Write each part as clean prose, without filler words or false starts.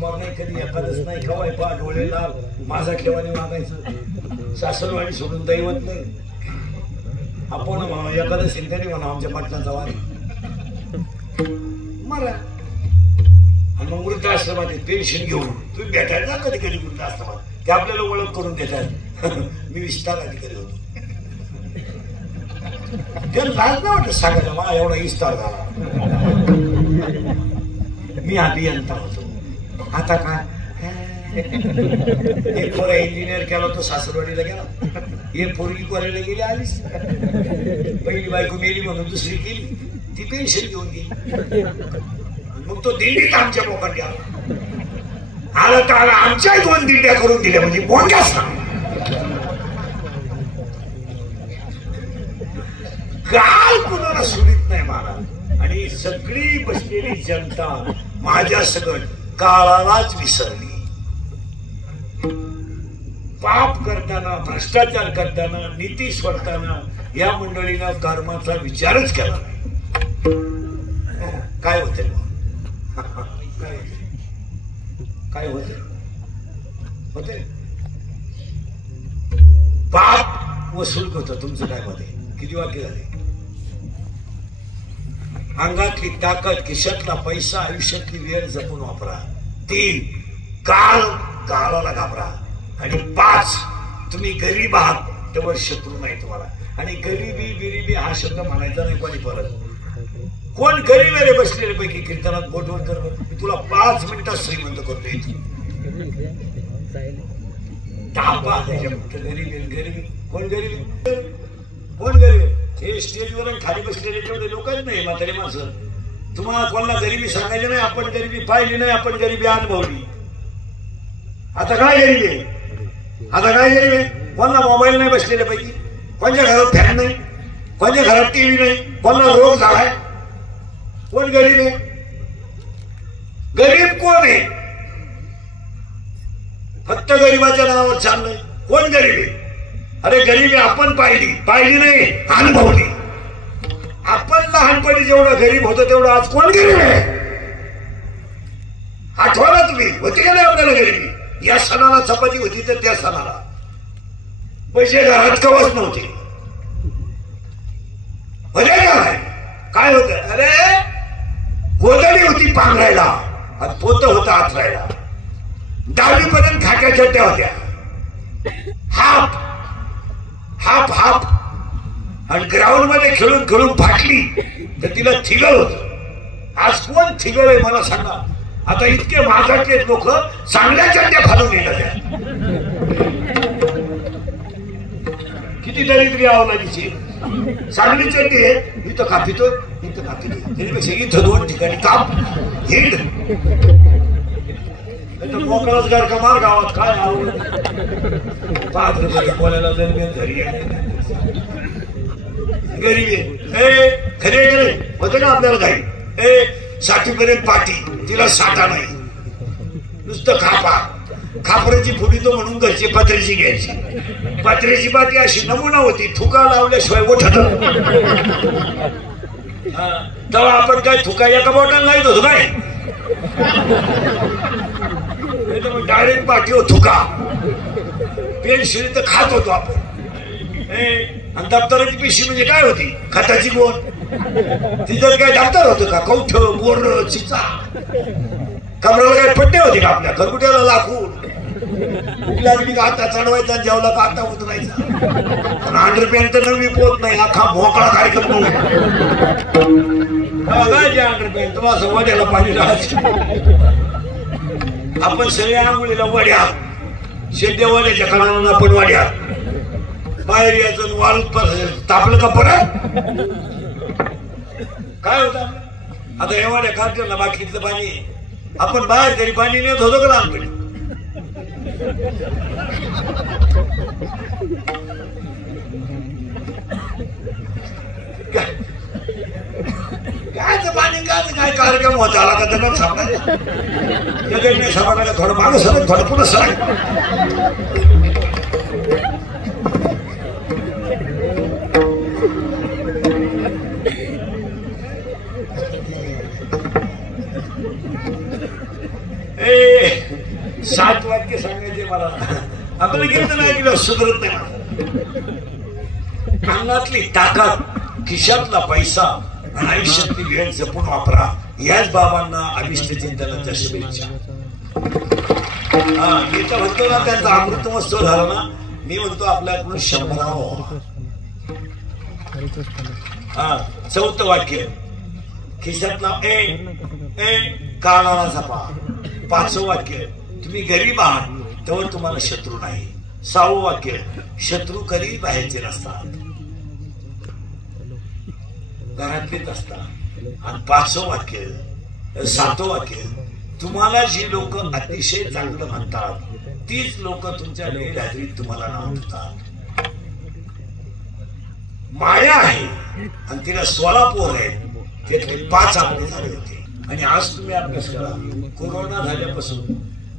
सोमवार नाही, कधी एखादच नाही, खवाय पा डोळे लाल माझा ठेवाने मागायचं. सासरवाडी सोडून दैवत नाही. आपण एखादं सिंधरी म्हणा आमच्या पाटलांचा वारी मारा आणि मग वृद्धाश्रमात पेन्शन घेऊन तुम्ही भेटायला जा कधी कधी वृद्धाश्रमात. ते आपल्याला ओळख करून देतात. मी विस्तार अधिकारी होतो. त्याला लाज नाही वाटत सांगायला मला एवढा विस्तार झाला. मी अभियंता होतो. आता काय एक पोरा इंजिनियर केला तो सासरवाडीला गेला. एक पोरगी कॉलेजला गेली आलीच. पहिली बायको मेली म्हणून दुसरी केली. ती पेन्शन घेऊन गेली. मग तो दिल्लीत आमच्या लोकांनी आला तर आला. आमच्या 2 दिंड्या करून दिल्या म्हणजे बोंग्याच ना. काय कुणाला सुनीत नाही मला. आणि सगळी बसलेली जनता माझ्या सगळं काळालाच विसरली. पाप करताना, भ्रष्टाचार करताना, नीती सोडताना या मंडळीनं कर्माचा विचारच केला नाही. काय होते काय होते होते पाप वसूल होतं. तुमचं काय मध्ये किती वाक्य झाले. अंगातली ताकद, खिशातला पैसा, आयुष्यातली वेळ जपून वापरा. 3 काळ काळाला घाबरा. आणि 5 तुम्ही गरीब आहात तेव्हा शत्रू नाही तुम्हाला. आणि गरिबी हा शब्द म्हणायचा नाही कोणी परत. कोण गरीब आहे रे बसलेले पैकी कीर्तनात बोटवर कर. तुला 5 मिनिटात श्रीमंत करतो इथे. गरीबी कोण गरीब कोण गरीब. हे स्टेजवर खाली बसलेले तेवढे लोकच नाही म्हातारे माणसं. तुम्हाला कोणाला गरिबी सांगायची नाही. आपण गरिबी पाहिली नाही, आपण गरिबी अनुभवली. आता काय गरीबी आहे. आता काय गरीब आहे. कोणाला मोबाईल नाही बसलेल्या पैकी. कोणत्या घरात फॅन नाही, कोणत्या घरात टीव्ही नाही, कोणाला रोग झालाय. कोण गरीब आहे. गरीब कोण आहे. फक्त गरीबाच्या नावावर चाललंय. कोण गरीब आहे. अरे गरिबी आपण पाहिली नाही, अनुभवली. आपण लहानपणी जेवढं गरीब होतो तेवढं आज कोण गरीब आहे. आठवला तुम्ही होती का नाही आपल्याला गरिबी. या सणाला चपाती होती तर त्या सणाला पैसे घरात कवच नव्हते. काय होत. अरे गोदडी होती पांघरायला आणि पोत होतं आथरायला. 10वी पर्यंत खाट्या छट्ट्या होत्या. हाफ हाफ हाफ आणि ग्राउंड मध्ये खेळून खेळून फाटली तर तिला थिगळ होत. आज कोण थिगळ आहे मला सांगा. आता इतके महागातले लोक चांगल्या चट्ट्या घालून येतात. किती दरिद्री अवलादीची चांगली चट्टी आहे. इथं कापितो इथं कापितो. त्याच्यापेक्षा इथं 2 ठिकाणी काप हिंड. मोकळाच गार का मार गावात काय आवड. 5 रुपये बोलायला दरम्यान घरी गरीबी खरे खरे होते ना आपल्याला काही. 60 पर्यंत पाठी तिला साठा नाही. नुसतं खापराची फुडी तो म्हणून घरची पत्र्याची घ्यायची. पत्र्याची पाठी अशी नमुना होती. थुका लावल्याशिवाय उठत. तेव्हा आपण काय थुका एका बोटाला लावत होतो काय. डायरेक्ट पाठी हो थुका. पेन्सिल तर खात होतो आपण. आणि दप्तराची पिशवी म्हणजे काय होती. खताची बोट. तिच्यात काय दप्तर होतं का. कौठ बोर चिचा. कमराला काय पट्टे होते का आपल्या. घरगुट्याला लाकूड. लागली का आता चढवायचा. जेवला का आता उतरायचा. पण अंडरपॅन्ट तर नवी पोत नाही. अख्खा मोकळा कार्यक्रम अंडरपॅन्ट तुम्हाला वड्याला पाणी राहायचं. आपण सगळ्या आंघोळीला वड्या. शेद्या वड्याच्या कानाला आपण वड्या. बाहेर यायचं वाळूत तापलं का परत. काय होत आता एवढ्या काढतो ना बाकीचं पाणी. आपण बाहेर तरी पाणी नेत होतो का लहानपणी. कायचं पाणी काय कार्यक्रम होत आला का त्यांना सापडायला. नाही सापडायला थोडं मागं सरक थोडं पुढं सरक. सांगायचे मला. आपल्याला कीर्तन नाही केलं सुधरत नाही. अंगातली ताकद, खिशातला पैसा आणि आयुष्यातली वेळ जपून वापरा. याच बाबांना अभिष्ट चिंतनाच्या शुभेच्छा. मी तर म्हणतो ना, त्यांचा अमृत महोत्सव झाला ना, मी म्हणतो आपल्याकडून 100. चौथं वाक्य खिशातला काळाला झपा. 5वं वाक्य तुम्ही गरीब आहात तेव्हा तुम्हाला शत्रू नाही. 6वं वाक्य शत्रू कधी बाहेरचे नसतात, घरातलेच असतात. आणि 5वं वाक्य 7वं वाक्य तुम्हाला जी लोक अतिशय चांगलं म्हणतात तीच लोक तुमच्या गैरहजेरीत तुम्हाला नाव ठेवतात. माया आहे आणि तिला 16 पोर आहेत, त्यातले 5 आपले झाले होते. आणि आज तुम्ही अभ्यास करा, कोरोना झाल्यापासून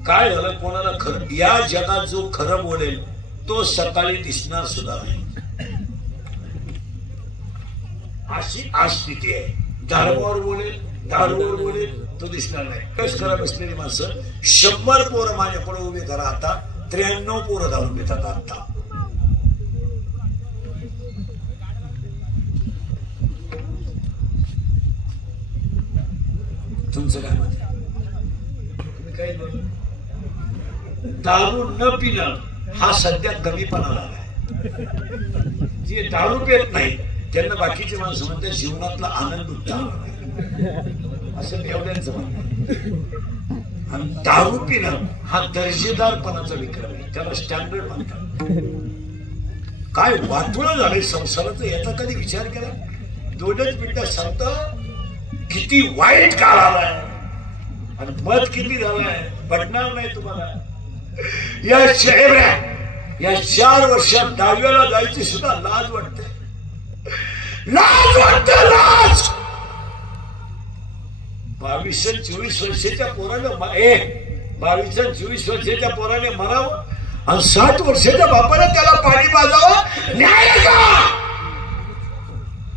काय झालं, कोणाला खरं या जगात जो खरं बोलेल तो सकाळी दिसणार सुद्धा नाही, अशी आज स्थिती आहे. धर्मावर बोलेल, दारूवर बोलेल, तो दिसणार नाही. कस करा बसलेली माणसं 100 पोरं माझ्याकडे उभे करा. आता 93 पोरं दारू पितात. आता तुमचं काय मत आहे? तुम्ही काय दारू न पिणं हा सध्या कमीपणा झालाय. जे दारू पित नाही त्यांना बाकीचे माणसं म्हणतात जीवनातला आनंद उत्तम असं एवढ्यांचं म्हणणं. आणि दारू पिणं हा दर्जेदारपणाचा विक्रम आहे, त्याला स्टँडर्ड म्हणतात. काय वाटोळं झालंय संसाराचं याचा कधी विचार केला? 2च मिनिटात सांगतो किती वाईट काळ आलाय आणि मत किती झालाय पटणार नाही तुम्हाला. या शहरा या 4 वर्षात 10वीला जायची सुद्धा लाज वाटते. लाज वाटते, लाज. 22 आणि 24 वर्षाच्या पोराने 22 आणि 24 वर्षाच्या पोराने मरावं आणि 60 वर्षाच्या बापाने त्याला पाणी पाजावं. न्याय का?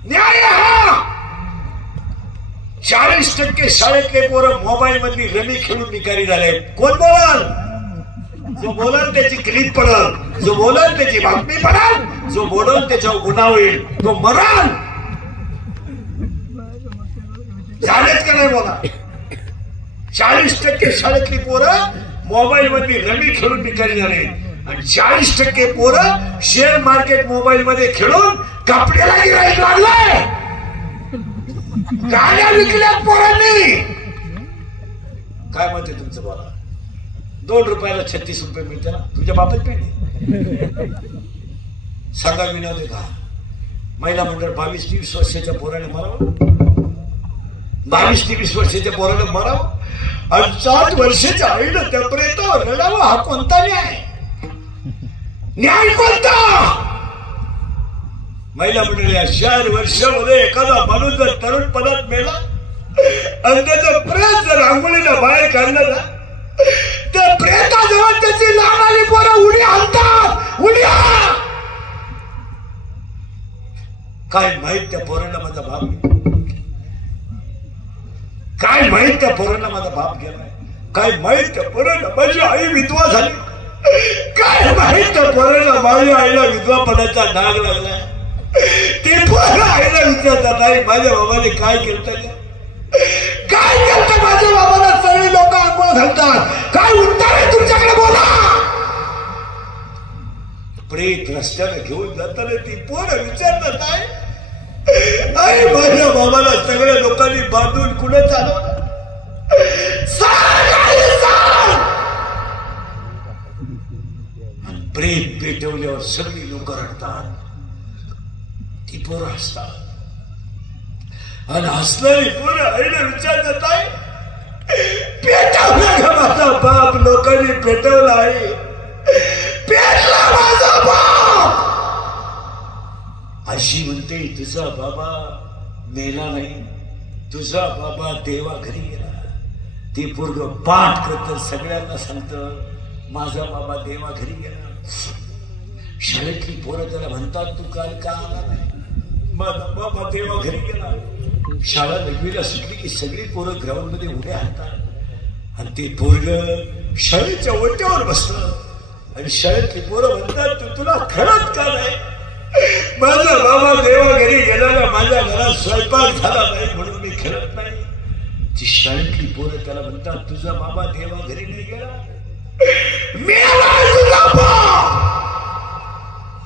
न्याय हा 40% शाळेतले पोरं मोबाईल मधली रमी खेळून निकारी झाले. कोण बोलाल? जो बोलाल त्याची क्लिप पडल, जो बोलाल त्याची बातमी पडल, जो बोलल त्याच्यावर गुन्हा होईल, तो मराल. झालेच का नाही बोला? 40% शाळेतली पोरं मोबाईल मधली रमी खेळून निकारी झाले आणि 40% पोरं शेअर मार्केट मोबाईल मध्ये खेळून कपड्याला गिराईक लागलाय. गाड्या विकल्या पोरांनी. काय म्हणते तुमचं बोला? 2 रुपयाला 36 रुपये मिळते ना, तुझ्या बापाच पेढे. सांगा विनोद का? महिला मंडळ 22-23 वर्षाच्या पोराने मरावं, 22-23 वर्षाच्या पोराने मरावं आणि 60 वर्षाच्या आईनं त्यापर्यंत रडावं. हा कोणता न्याय? न्याय कोणता? महिला मंडळ या 4 वर्षामध्ये एखादा माणूस जर तरुण पदात मेला आणि त्याचं प्रेत जर आंघोळीला बाहेर काढलं ना, त्या प्रेताजवळ त्याची लहान आली पोरं उडी आणतात. उड्या काय माहित त्या पोरांना माझा बाप, काय माहित त्या पोरांना माझा बाप गेलाय, काय माहित त्या पोरांना माझी आई विधवा झाली, काय माहित त्या पोरांना माझ्या आईला विधवा पदाचा डाग लागलाय. ते पोरं आईला विचारतात आई माझ्या बाबाने काय केलं, काय केलं माझ्या बाबाला. सगळे लोक आंघोळ घालतात. काय उत्तर आहे तुमच्याकडे? बोला. प्रेत रस्त्याला घेऊन जाताना ती पोरं विचारतात आई माझ्या बाबाला सगळ्या लोकांनी बांधून कुठे चालवलं. प्रेत पेटवल्यावर सगळी लोक रडतात, ती पोरं हसतात आणि हसणारी पोरं आईला विचारतात आहे पेटवला का माझा बाप? लोकांनी पेटवला आहे, पेटला माझा बाप. अशी म्हणते तुझा बाबा मेला नाही, तुझा बाबा देवा घरी गेला. ती पोरग पाठ करत सगळ्यांना सांगत माझा बाबा देवा घरी गेला. शाळेतली पोरं त्याला म्हणतात तू काल का आला नाही? माझा बाबा देवा घरी गेला. शाळा 9वीला सुटली की सगळी पोरं ग्राउंड मध्ये उड्या हाणतात आणि ते पोरग शाळेच्या ओट्यावर बसलं. आणि शाळेतली पोरं म्हणतात तुला खरंच का नाही? माझा बाबा देवा घरी गेला, माझ्या घरात स्वयंपाक झाला नाही म्हणून मी खेळत नाही. ती शाळेतली पोरं त्याला म्हणतात तुझा बाबा देवा घरी नाही गेला,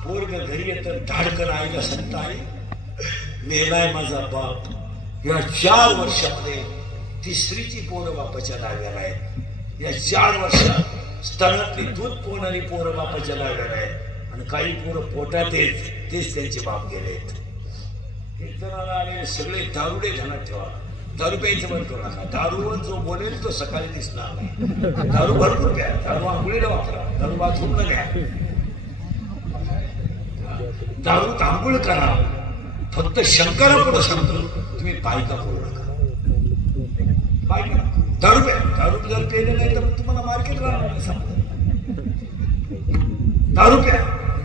पोरग घरी येत धाडकन आईला सांगता आई मेलाय माझा बाप. या 4 वर्षामध्ये तिसरीची पोरं बापाच्या डाव्याला आहेत. या 4 वर्षात स्तनातली दूध पोहणारी पोरं बापाच्या डाव्याला आहेत आणि काही पोरं पोटात आहेत तेच त्यांचे बाप गेले. कीर्तनाला आले सगळे दारुडे ध्यानात ठेवा. दारू प्यायचं बंद करू नका. दारूवर जो बोलेल तो सकाळी दिसणार नाही. दारू भरपूर प्या, दारू आंघोळीला वापरा, दारू बाथरूमला घ्या, दारू आंघोळ करा. फक्त शंकरा पुढे सांगतो तुम्ही बायका करू नका. बायका दारू प्या. दारू जर पेले नाही तर तुम्हाला मार्केट राहणार नाही. समजा दारू प्या,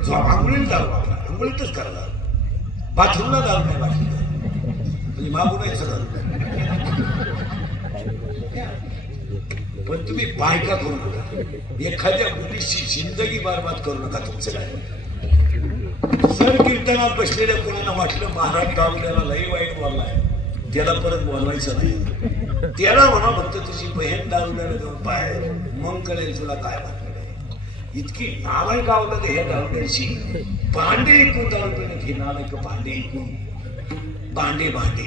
जो आंघोळीला दारू वापरा, आंघोळीतच करा दारू, बाथरूमला दारू नाही वाटली म्हणजे मागू नाही दारू. पण तुम्ही बायका करू नका. एखाद्या मुलीची जिंदगी बरबाद करू नका. तुमचं काय सर कीर्तनात बसलेल्या कोणाला वाटलं महाराज दारुड्याला लई वाईट बोललाय, त्याला परत बोलवायचं नाही. त्याला म्हणा फक्त तुझी बहीण दारुड्याला जाऊन बाहेर, मग कळेल तुला काय वाटलं नाही. इतकी नावाय गावलं हे दारुड्याची. भांडे ऐकून दारू पिण्यात हे नावाय भांडे ऐकून भांडे भांडे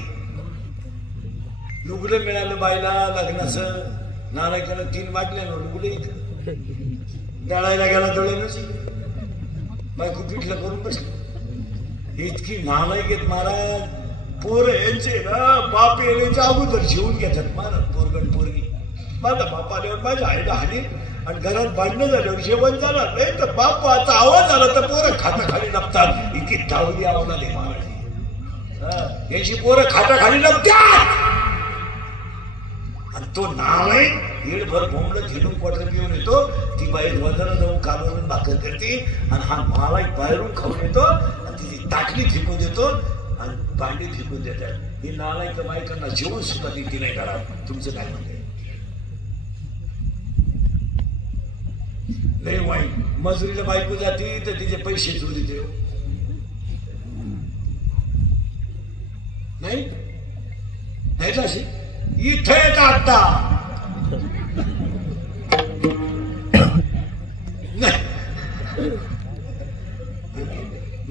लुगडं मिळालं बायला लग्नाचं. नालायकाला 3 बाटल्या लुगडे दळायला गेला दळेलच बायको पिठलं करून बसली. इतकी नालायक आहेत महाराज. पोर यांचे ना बाप येण्याच्या अगोदर जेवून घेतात महाराज. पोरगण पोरगी माझा बाप आल्यावर माझ्या आईला हानी आणि घरात भांडणं झाल्यावर जेवण जाणार नाही तर बापाचा आवाज आला तर पोरं खाटाखाली लपतात. इतकी दावली आवाज आली महाराज. याची पोरं खाटाखाली लपतात आणि तो नालायक हेडभर बोंबलं झेलून क्वार्टर घेऊन येतो. ती बाई वजन जाऊन कालवून भाकर करते आणि हा नालायक बाहेरून खाऊन येतो आणि तिची ताटली फेकून देतो आणि भांडी फेकून देतात. ही नालायक बायकांना जेवण सुद्धा देते नाही घरात. तुमचं काय म्हणते? लय वाईट. मजुरीला बायको जाते तर तिचे पैसे चोरी देव नाही नाही अशी इथे येत आता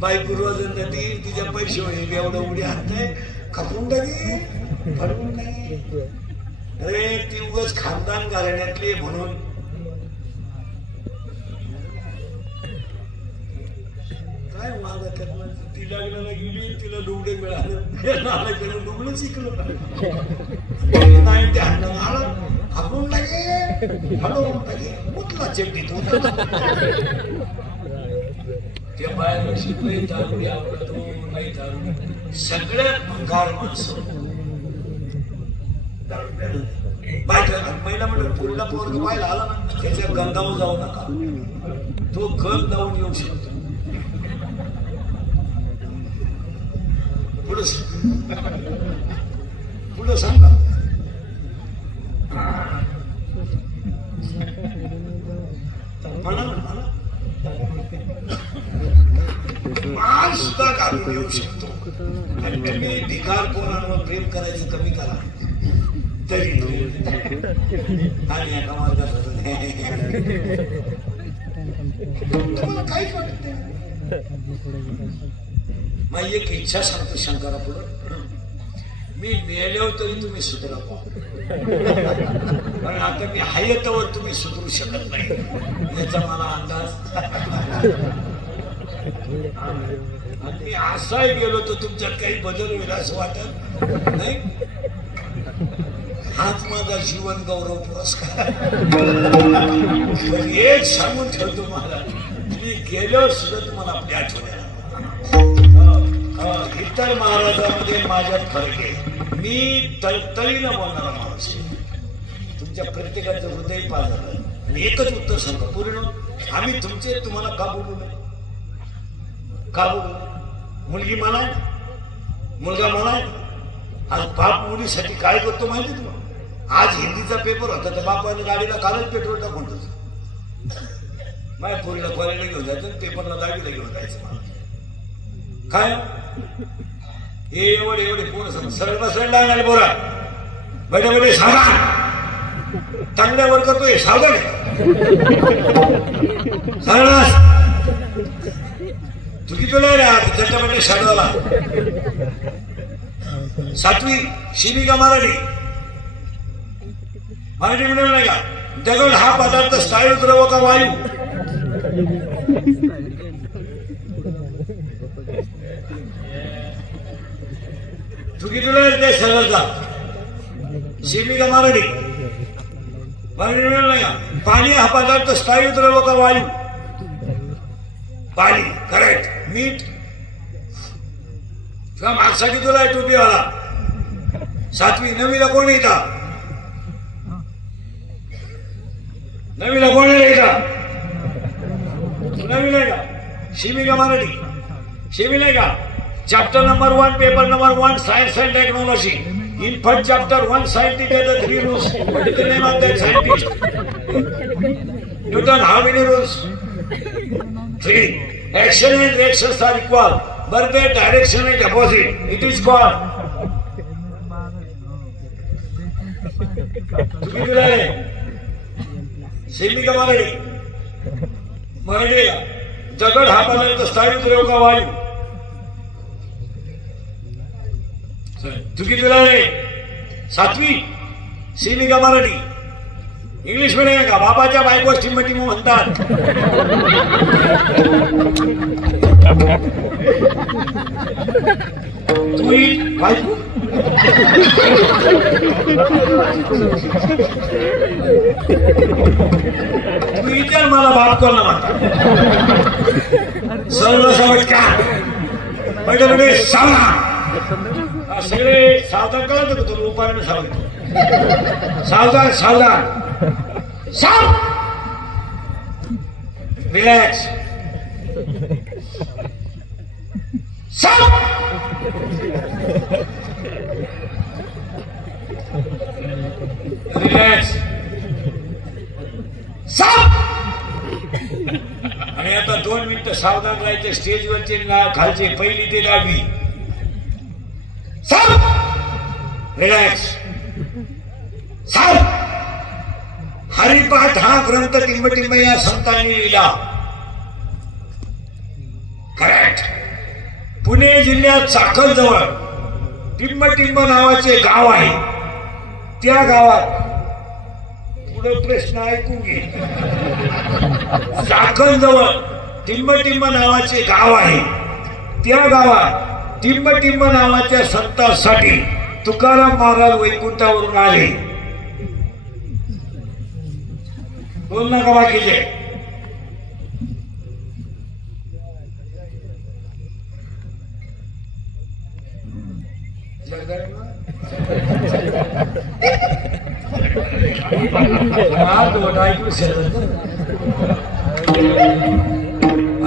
बायको रोजन जाते तिच्या पैसे होईल एवढं उडी हाणताय खपून टाकी फडवून नाही. अरे ती उगाच खानदान घराण्यातली म्हणून काय मागत ती लग्नाला गेली तिला डुबडे मिळाले डुबलं शिकलं नाही ते हाकून टाके हलवून टाके कुठला चेपटीत होता. त्या बाहेर शिकले दारुडी आवडतो नाही दारू सगळ्यात भंगार माणसं महिला म्हणून पुढला पोरग पाहिला आला ना त्याच्या गंधावर जाऊ नका. तो गंध जाऊन येऊ शकतो. पुढे सांगा मान सुद्धा घालून येऊ शकतो. आणि तुम्ही भिकार कोणावर प्रेम करायचं कमी करा तरी आणि एका मार्गात होत तुम्हाला काहीच वाटत नाही. माझी एक इच्छा सांगतो शंकरा पुढे मी मेल्यावर तरी तुम्ही सुधरा पण आता मी हायतवर तुम्ही सुधरू शकत नाही याचा मला अंदाज. आणि मी असाही गेलो तर तुमच्यात काही बदल होईल असं वाटत नाही. हाच माझा जीवन गौरव पुरस्कार. पण एक सांगून ठेवतो मला मी गेल्यावर सुद्धा तुम्हाला आपली आठवण येणार. इतर महाराजांमध्ये माझ्यात फरक आहे. मी तळतळीनं बोलणारा माणूस आहे. तुमच्या प्रत्येकाचं हृदय पाजलं आणि एकच उत्तर सांगा पूर्ण आम्ही तुमचे तुम्हाला का बोलू नये का बोलू. मुलगी मला मुलगा मला आज बाप मुलीसाठी काय करतो माहिती तुम्हाला. आज हिंदीचा पेपर होता तर बापाने गाडीला कालच पेट्रोल टाकून माझ्या पोरीला कॉलेजला घेऊन जायचं, पेपरला दहावीला घेऊन जायचं. काय हे एवढे एवढे पोरं सरळ बसायला लागणारे पोरा, बडे बडे सावधान, चांगल्यावर करतोय सावधान सरळ चुकी तुला रे त्याच्या म्हणजे शाळेला. 7वी शिबिका मराठी मिळून नाही का. दगड हा पदार्थ स्थायू द्रव का वायू? चुकी तुला ते सरळता. शिबिका मराठी मिळून नाही का. पाणी हा पदार्थ स्थायू द्रव का वायू? पाणी. करेक्ट. मीठ का मागसाठी तुला टोपीवाला. 7वी. नवीला कोण येतात? नवीला कोण येतात? नवीन आहे का? शिबिका मराठी शिबी नाही का. Chapter number 1 paper number 1 science and technology. In first chapter, one scientist had the 3 rules. What is the name of that scientist? Newton, how many rules? 3. Action and reactions are equal, but their direction is opposite. It is called. चुकी तुला रे. शिबिका मराठी का. दगड हा पदार्थ स्थायू द्रव का वायू? चुकी तुला रे. 7वी शिबिका मराठी. इंग्लिश मध्ये का. बाबाच्या बायकोवर टिंबटिंब म्हणतात. तुम्ही बायको तुम्ही विचार मला बाप कोण म्हणतात. सर्व समज का म्हणजे सावधान. सगळे सावधान कळत होतो. रूपाने सावधान सावधान सावधान साव. रिलॅक्स साव. रिलॅक्स साव. आणि आता 2 मिनिटं सावधान राहायचे. स्टेजवरचे खालचे 1ली ते 10वी. साव. रिलॅक्स साव. हरिपाठ हा ग्रंथ टिंबटिंब या संतांनी लिहिला. करेक्ट. पुणे जिल्ह्यात चाकण जवळ टिंबटिंब नावाचे गाव आहे. त्या गावात पुढे प्रश्न ऐकून घे. चाकण जवळ टिंबटिंब नावाचे गाव आहे. त्या गावात टिंबटिंब नावाच्या संतांसाठी तुकाराम महाराज वैकुंठावरून आले. बोल नका बाकीचे.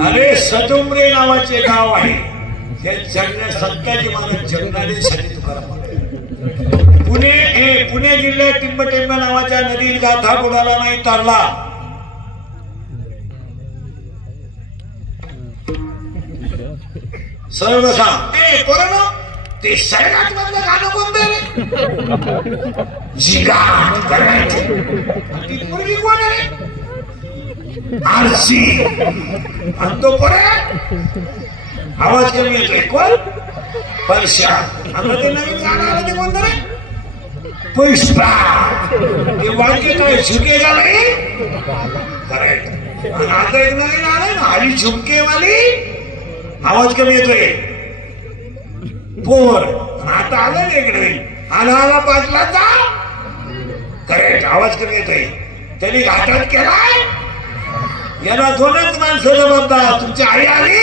अरे सदुमरे नावाचे गाव आहे. हे जगण्या सत्याचे महाराज जगणाऱ्यांसाठी तुकाराम. पुणे जिल्ह्यात टिंबटिंब नावाच्या नदीत गाथा कोणाला नाही तरला. सर्व सांग. ते सैराट मधलं गाणं कोणतं रे? जिगाट. करायचे. ती मुलगी कोण आहे? आरसी. आणि तो परत आवाज कमी येतोय. कोण? परशा. आता ते नवीन गाणं आलं ते कोणतं रे? पुष्पा. ते वाक्य काय झुकेगा नाही. करेक्ट. आता एक नवीन आलं ना हरी झुमकेवाली. आवाज कमी येतोय. पोर. आता आलं एक नवीन. आला पाटलाचा. करेक्ट. आवाज कमी येतोय. त्यांनी घाटात केलाय. याला 2च माणसं जबाबदार. तुमची आई आली.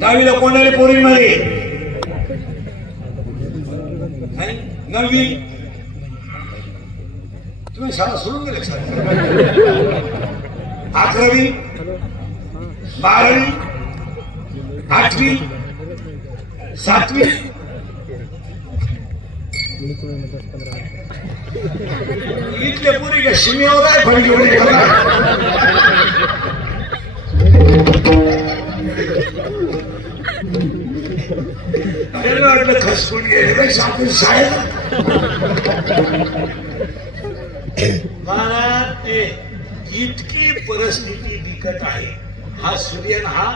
दहावीला कोणाला पोरींमध्ये 9वी. तुम्ही शाळा सोडून गेले. 11वी 12वी 8वी 7वी इथले पुरी का शिमेवर आहे पण घेऊन वाटलं खसकून गेले शाळेत मला ते इतकी परिस्थिती दिक्कत आहे. हा सूर्यन हा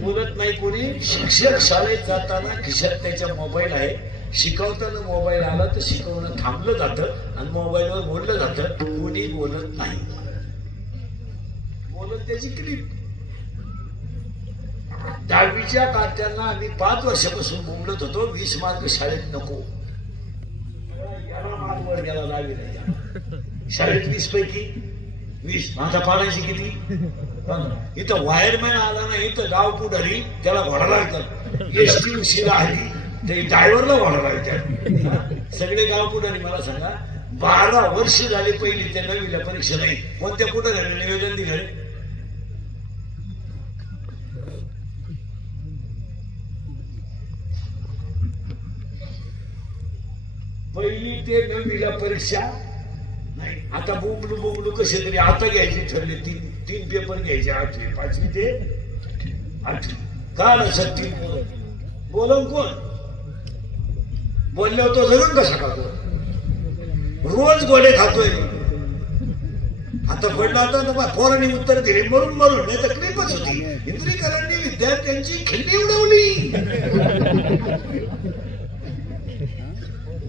बोलत नाही कोणी. शिक्षक शाळेत जाताना खिशात त्याच्या मोबाईल आहे. शिकवताना मोबाईल आला तर शिकवणं थांबलं जातं आणि मोबाईलवर बोललं जातं. कोणी बोलत नाही. बोलत त्याची क्लिप 10वीच्या काट्यांना आम्ही 5 वर्षापासून बोलत होतो 20 मार्क शाळेत नको. याला मार्क वर गेला 10वीला. शाळेत 20 पैकी 20 माझा पाडायची किती. इथं वायरमॅन आला नाही तर गाव पुढारी त्याला घोडा लागतात. एसटी उशिरा आली ते ड्रायव्हरला घोडा लागतात. सगळे गाव पुढारी मला सांगा 12 वर्ष झाले पहिली त्या 9वीला परीक्षा नाही. कोणत्या पुढाऱ्याने निवेदन दिलं. पहिली ते 9वीला परीक्षा नाही. आता बोंबलू कसे तरी आता घ्यायचे ठरले. 3 पेपर घ्यायचे 8वी 5वी ते 8वी. का असं 3 बोलून कोण बोलल्यावर तो जगून कसा खातो. रोज गोळे खातोय. आता पडला होता पोरांनी उत्तर दिले मरून नाही तर क्लिपच होती. इंद्रीकरांनी विद्यार्थ्यांची खिल्ली उडवली.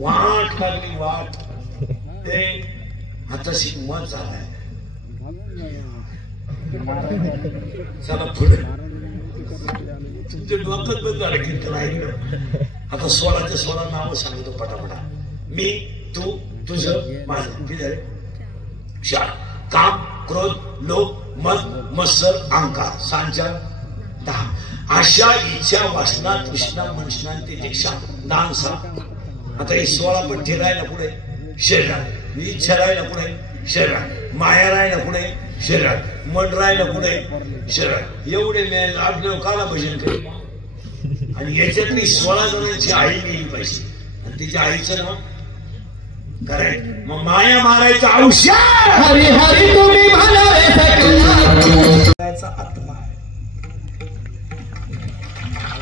वाट लागली वाट. ते आता शिकमत झालाय. चला पुढे तुमचे डोक्यात बंद झालं कीर्तन ऐकलं. आता 16च्या 16 नावं सांगतो पटापटा. मी तू तुझं माझं. किती झाले. 4. काम क्रोध लोभ मद मत्सर अहंकार. 6 10. आशा इच्छा वासना तृष्णा मनष्णांती दीक्षा. 9 आता हे 16 पण ठेरायला पुढे शरीरात. इच्छा राहिला पुढे शरीरात. माया राहिला पुढे शरीरात. मन राहिला पुढे शरीरात. एवढे मिळाले आपल्याला काला भजन करेल. आणि याच्यातली 16 जणांची आई नेली पाहिजे आणि तिच्या आईचं नाव करायचं. मग माया मारायचं औषध हरी हरी तुम्ही आत्मा.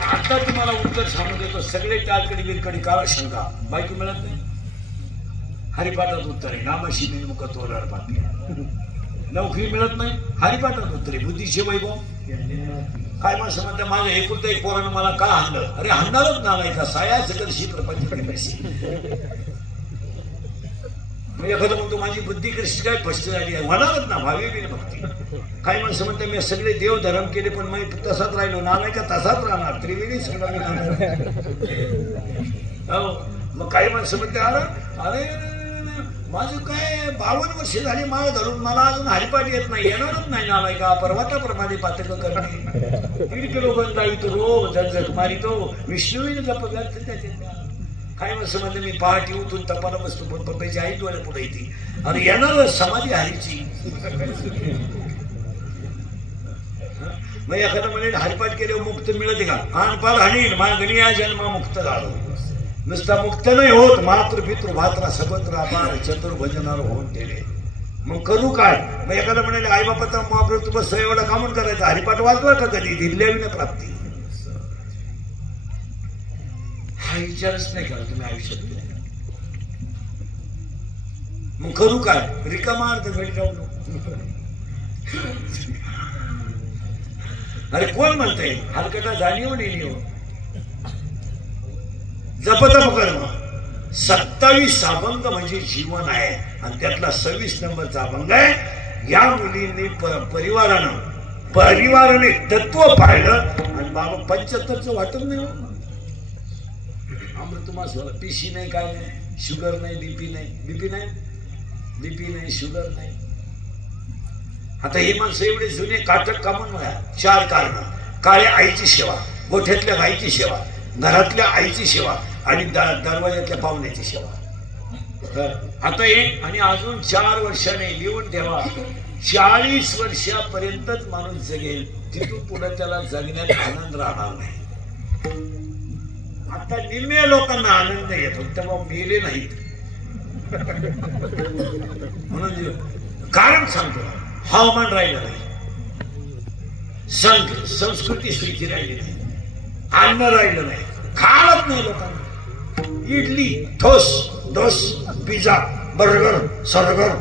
आता तुम्हाला उत्तर सांगून देतो. सगळे टाळकडी बिरकडी काळ शंका बायको मिळत नाही. हरिपाठात उत्तर आहे. नामाशी बिनमुख तोलार पात्र. नोकरी मिळत नाही. हरिपाठात उत्तर आहे. बुद्धीचे वैभव काय माणसं म्हणते माझं एकुलतं एक पोरानं मला का हाणलं. अरे हाणणारच नाही का. सायाच करशी प्रपंच पैसे. मी एखादं म्हणतो माझी बुद्धी कशी काय स्पष्ट झाली आहे. म्हणालच ना भावी बिन भक्ती. काही माणसं म्हणते मी सगळे देव धर्म केले पण मी तसाच राहिलो. नालाय का तसाच राहणार. त्रिवेणी सगळं मी हो. मग काही माणसं म्हणते अरे माझं काय 52 वर्ष झाली माळ धरून मला अजून हरिपाठ येत नाही. येणारच नाही. नालाय का पर्वताप्रमाणे पातक करणे. 1.5 किलो गंधावी तो रोज जगजग मारी तो विष्णूने जपत त्याचे. काय माणसं म्हणते मी पहाटे उठून तपाला बसतो पण पप्पाची आई डोळ्या पुढे येते. अरे येणार समाधी हरीची. मग एखादं म्हणे हरिपाठ केल्यावर मुक्त मिळते का. पार हाणील मागणी या जन्मा मुक्त झालो. नुसता मुक्त नाही होत. मातृ पितृ भात्रा सबत्र अपार चतुर्भजनावर होऊन ठेवले. मग करू काय. मग एखादं म्हणाले आई बापाचा महाप्रभू तू बस एवढा कामून करायचा. हरिपाठ वाचवा का कधी. दिल्याविना प्राप्ती. हा विचारच नाही करा तुम्ही आयुष्यात. मग करू काय. रिकामा अर्थ घडी जाऊ. अरे कोण म्हणतंय हलकटा जाणीव नेली. जपतप कर्म 27 अभंग म्हणजे जीवन आहे आणि त्यातला 26 नंबरचा अभंग आहे. या मुलींनी परिवाराने तत्व पाहिलं आणि बाबा 75चं वाटत नाही. अमृतमास झाला. पीसी नाही काय नाही. शुगर नाही. बीपी नाही शुगर नाही. आता ही माणसं एवढे जुने काटक कामून म्हणा. 4 कारण. काळ्या आईची सेवा. गोठ्यातल्या गाईची सेवा. घरातल्या आईची सेवा आणि दरवाजातल्या पाहुण्याची सेवा. आता हे आणि अजून 4 वर्षाने लिहून ठेवा. 40 वर्षापर्यंतच माणूस जगेल. तिथून पुढे त्याला जगण्यात आनंद राहणार नाही. आता निम्म्या लोकांना आनंद येतो तेव्हा मेले नाहीत म्हणून कारण सांगतो हवामान राहिलं नाही संस्कृती स्थिती राहिली नाही अन्न राहिलं नाही खायलाच नाही लोकांना इडली ठोस डोस पिझ्झा बर्गर सर्गर